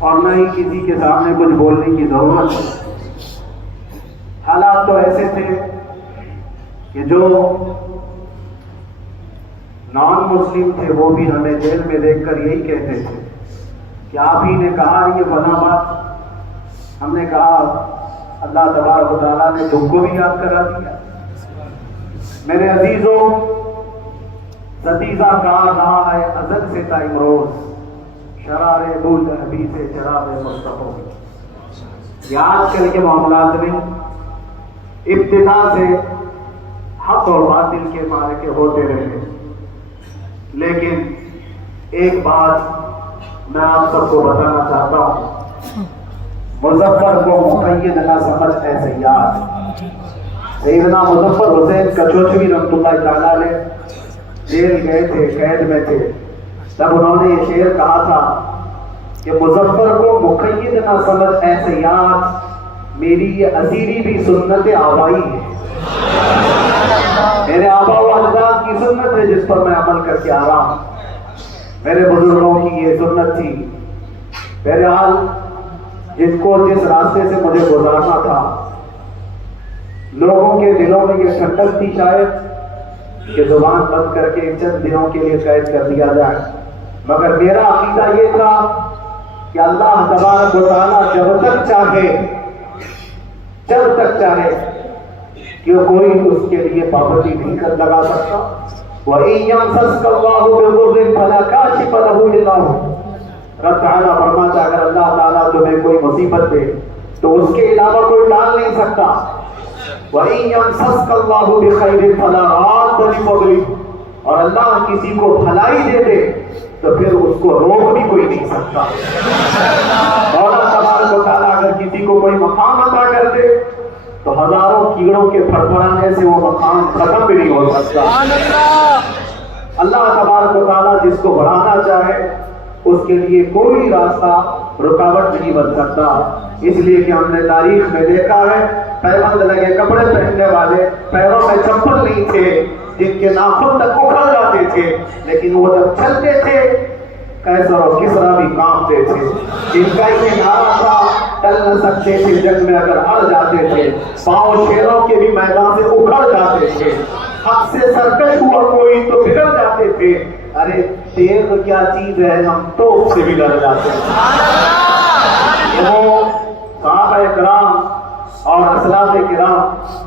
اور نہ ہی کسی کے سامنے کچھ بولنے کی ضرورت ہے۔ حالات تو ایسے تھے کہ جو نان مسلم تھے وہ بھی ہمیں جیل میں دیکھ کر یہی کہتے تھے کہ آپ ہی نے کہا یہ فلاں بات۔ ہم نے کہا اللہ تبارک و تعالیٰ نے تم کو بھی یاد کرا دیا۔ میرے عزیزوں، ستیزہ کار رہا ہے ازل سے تا امروز، شرار بود ابھی سے چراغ مصطفی۔ یہ آج کل کے معاملات میں ابتدا سے حق اور باطل کے معرکے ہوتے رہے، لیکن ایک بات میں آپ سب کو بتانا چاہتا ہوں، مظفر کو مقید نہ سمجھ اے سیاد۔ سیدنا مظفر حسین کچوچوی رحمۃ اللہ تعالیٰ علیہ جیل گئے تھے، قید میں تھے، تب انہوں نے یہ شعر کہا تھا کہ مظفر کو مقید نہ سمجھ اے سیاد، میری یہ اسیری بھی سنت آبائی ہے۔ میرے آبا و اجداد کی سنت ہے جس پر میں عمل کر کے آ رہا ہوں، میرے بزرگوں کی یہ سنت تھی۔ بہرحال جن کو جس راستے سے مجھے گزارنا تھا، لوگوں کے دلوں میں یہ ٹھنڈک تھی شاید کہ زبان بند کر کے چند دنوں کے لیے قید کر دیا جائے، مگر میرا عقیدہ یہ تھا کہ اللہ تبارک و تعالیٰ جب تک چاہے کہ کوئی اس کے لیے پابندی نہیں کر لگا سکتا۔ وَإِن يَمْسَسْكَ اللَّهُ بِضُرٍّ فَلَا كَاشِفَ لَهُ إِلَّا هُوَ۔ رب تعالیٰ فرماتا ہے اگر اللہ تعالیٰ تمہیں کوئی مصیبت دے تو اس کے علاوہ کوئی ٹال نہیں سکتا۔ وَإِن يَمْسَسْكَ اللَّهُ بِخَيْرٍ فَلَا رَادَّ لِفَضْلِهِ، اور اللہ کسی کو بھلائی دے دے تو پھر اس کو روک بھی کوئی نہیں سکتا۔ مولا تبارک و تعالیٰ اگر کسی کو کوئی مقام عطا کر دے تو ہزاروں کیڑوں کے پھڑپڑانے سے وہ مقام ختم بھی نہیں ہو سکتا۔ اللہ تبارک و تعالیٰ جس کو بڑھانا چاہے اس کے لیے کوئی راستہ رکاوٹ نہیں بن سکتا۔ اس لیے کہ ہم نے تاریخ میں دیکھا ہے پیبند لگے کپڑے پہننے والے پیروں میں چپل نہیں تھے، جن کے ناخن تک اکھڑ جاتے تھے، لیکن وہ جب چلتے تھے قیصر اور کسریٰ بھی کانپتے تھے۔ جن کا یہ نعرہ تھا ٹل نہ سکتے تھے جنگ میں اگر اڑ جاتے تھے، پاؤں شیروں کے بھی میدان سے اکھڑ جاتے تھے، حق سے سرکش ہوا کوئی تو بگڑ جاتے تھے۔ ارے تیغ کیا چیز ہے، ہم توپ سے بھی لڑ جاتے ہیں۔ وہ صحابہ کرام اور اسلاف کرام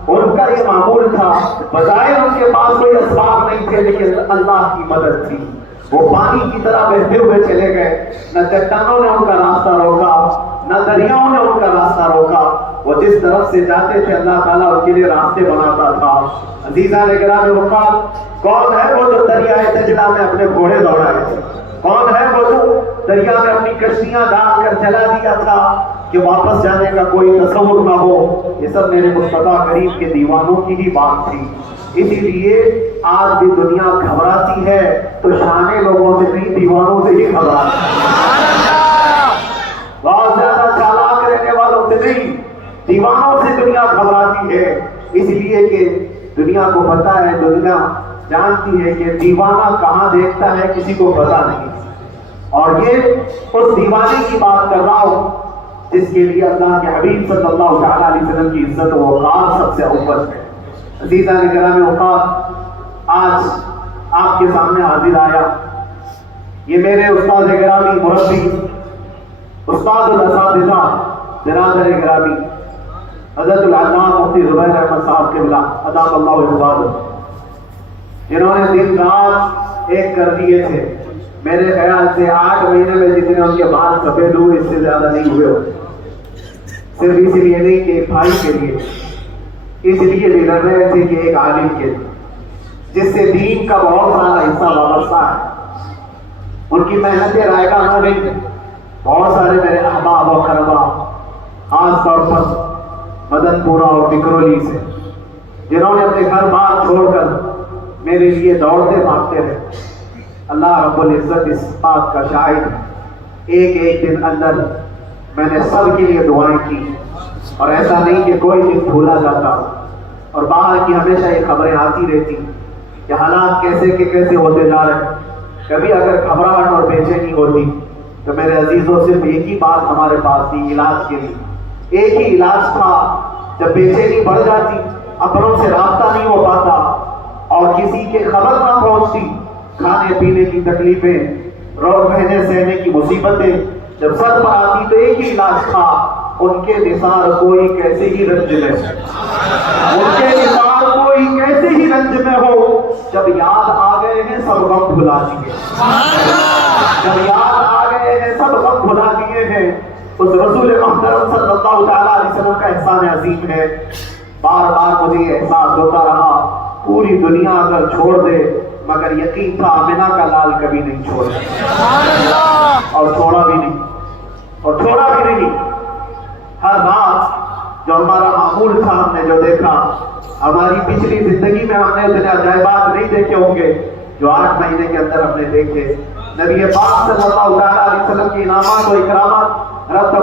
ان کا یہ معمول تھا، بظاہر ان کے پاس کوئی اسباب نہیں تھے لیکن اللہ کی مدد تھی۔ وہ پانی کی طرح بہتے ہوئے چلے گئے، نہ چٹانوں نے ان کا راستہ روکا، نہ دریاؤں نے ان کا راستہ روکا۔ وہ جس طرف سے جاتے تھے اللہ تعالیٰ ان کے لیے راستے بناتا تھا۔ عزیزان گرامی وقت، کون ہے وہ جو دریائے دجلہ میں اپنے گھوڑے دوڑائے تھے؟ کون ہے وہ جو دریا میں اپنی کشتیاں ڈال کر چلا دیا تھا کہ واپس جانے کا کوئی تصور نہ ہو؟ یہ سب میرے مصطفیٰ کریم کے دیوانوں کی ہی بات تھی۔ اسی لیے آج بھی دنیا گھبراتی ہے تو شانے لوگوں سے نہیں، دیوانوں سے ہی گھبراتی ہے۔ بہت زیادہ چالاک رہنے والوں سے نہیں، دیوانوں سے دنیا گھبراتی ہے۔ اس لیے کہ دنیا کو پتا ہے، دنیا جانتی ہے کہ دیوانہ کہاں دیکھتا ہے کسی کو پتا نہیں۔ اور یہ اس دیوانے کی بات کر رہا ہوں جس کے لیے اللہ کے حبیب صلی اللہ علیہ وسلم کی عزت و وقار سب سے اوپر ہے۔ عزیزان گرامی اوقات، آج آپ کے سامنے حاضر آیا، یہ میرے استاد گرامی مربی، استاد الاساتذہ، برادر گرامی حضرت العلامہ مفتی زبیر احمد صاحب قبلہ ادام اللہ حفاظہ، جنہوں نے دن رات ایک کر دیے تھے۔ میرے خیال سے 8 مہینے میں جتنے ان کے بال سفید ہوئے اس سے زیادہ نہیں ہوئے ہوتے۔ صرف اس لیے نہیں کہ ایک بھائی کے لیے، اس لیے بھی لڑ رہے تھے کہ ایک عالم کے لیے جس سے دین کا بہت سارا حصہ وابستہ ہے۔ ان کی محنتیں رائے گاہ نہ گئی۔ بہت سارے میرے احباب و قربا، خاص طور پر مدن پورہ اور بکرولی سے، جنہوں نے اپنے گھر بار چھوڑ کر میرے لیے دوڑتے بھاگتے رہے۔ اللہ رب العزت اس بات کا شاہد ہے، ایک دن اندر میں نے سب کے لیے دعائیں کی، اور ایسا نہیں کہ کوئی دن بھولا جاتا، اور باہر کی ہمیشہ یہ خبریں آتی رہتی کہ حالات کیسے کے کیسے ہوتے جا رہے ہیں۔ کبھی اگر گھبراہٹ اور بے چینی ہوتی کہ میرے عزیزوں صرف ایک ہی بات ہمارے پاس تھی علاج کے لیے، ایک ہی علاج تھا۔ جب بے چینی بڑھ جاتی، اپنوں سے رابطہ نہیں ہو پاتا اور کسی کے خبر نہ پہنچتی، کھانے پینے کی تکلیفیں، رہنے سہنے کی مصیبتیں جب سر پر آتی تو ایک ہی علاج تھا، ان کے نثار کوئی کیسے ہی رنج میں، ان کے نثار کوئی کیسے ہی رنج میں ہو، جب یاد آ گئے ہیں سب غم بھلا دیے، جب یاد آ گئے ہیں سب غم بھلا دیے ہیں۔ اس رسول محترم صلی اللہ تعالیٰ علیہ وسلم کا احسان عظیم ہے، بار بار مجھے یہ احساس ہوتا رہا پوری دنیا اگر چھوڑ دے مگر یقین تھا آمنہ کا لال کبھی نہیں چھوڑے، اور چھوڑا بھی نہیں، اور چھوڑا بھی نہیں۔ ہر رات جو ہمارا معمول تھا، ہم نے جو دیکھا، ہماری پچھلی زندگی میں ہم نے اتنے عجائبات نہیں دیکھے ہوں گے جو 8 مہینے کے اندر ہم نے دیکھے۔ نبی پاک صلی اللہ علیہ وسلم کی انعامات و اکرامات رب